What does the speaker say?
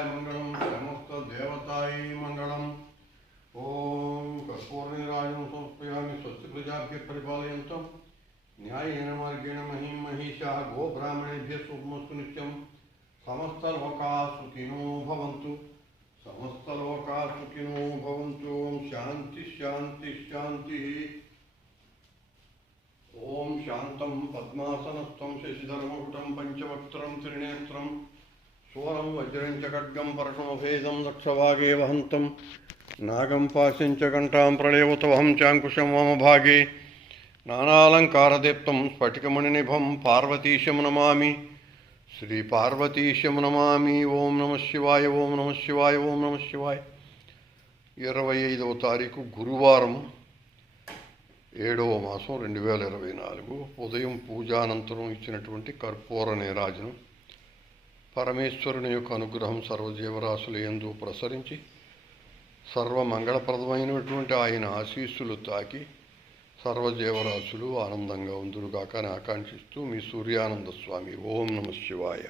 సదాశివాయ మంగళం సమస్త దేవతాయై మంగళం. ఓం కర్పూరనిరాజనం సమర్పయామి. స్వస్తి ప్రజాభ్యః పరిపాలయంతం న్యాయేన మార్గేణ మహిం మహిషాః గోబ్రాహ్మణేభ్యः శుభమస్తు నిత్యం. సమస్తలోకాః సుఖినో భవంతు. సమస్తలోకాః సుఖినో భవంతు. ఓం శాంతి శాంతి శాంతి. ఓం శాంతం పద్మాసనస్థం శశిధర్మకుటం పంచవక్త్రం త్రినేత్రం సోరం వజ్రం చ ఖడ్గం పరశుమభేదం దక్షవాగే వహంతం నాగం పాశం చ కంఠాం ప్రళయవతవహం చాంకుశం వామభాగే నానాలంకారదీప్తం స్ఫటికమణినిభం పార్వతీశం నమామి. శ్రీ పార్వతీశం నమామి. ఓం నమః శివాయ. ఓం నమః శివాయ. ఓం నమః శివాయ. 25వ తారీఖు గురువారం 7వ మాసం 2024 ఉదయం పూజానంతరం ఇచ్చినటువంటి కర్పూర నీరాజనం పరమేశ్వరుని యొక్క అనుగ్రహం సర్వజీవరాశుల యందు ప్రసరించి సర్వమంగళప్రదమైనటువంటి ఆయన ఆశీస్సులు తాకి సర్వజీవరాశులు ఆనందంగా ఉందురుగాక అని ఆకాంక్షిస్తూ మీ సూర్యానంద స్వామి. ఓం నమః శివాయ.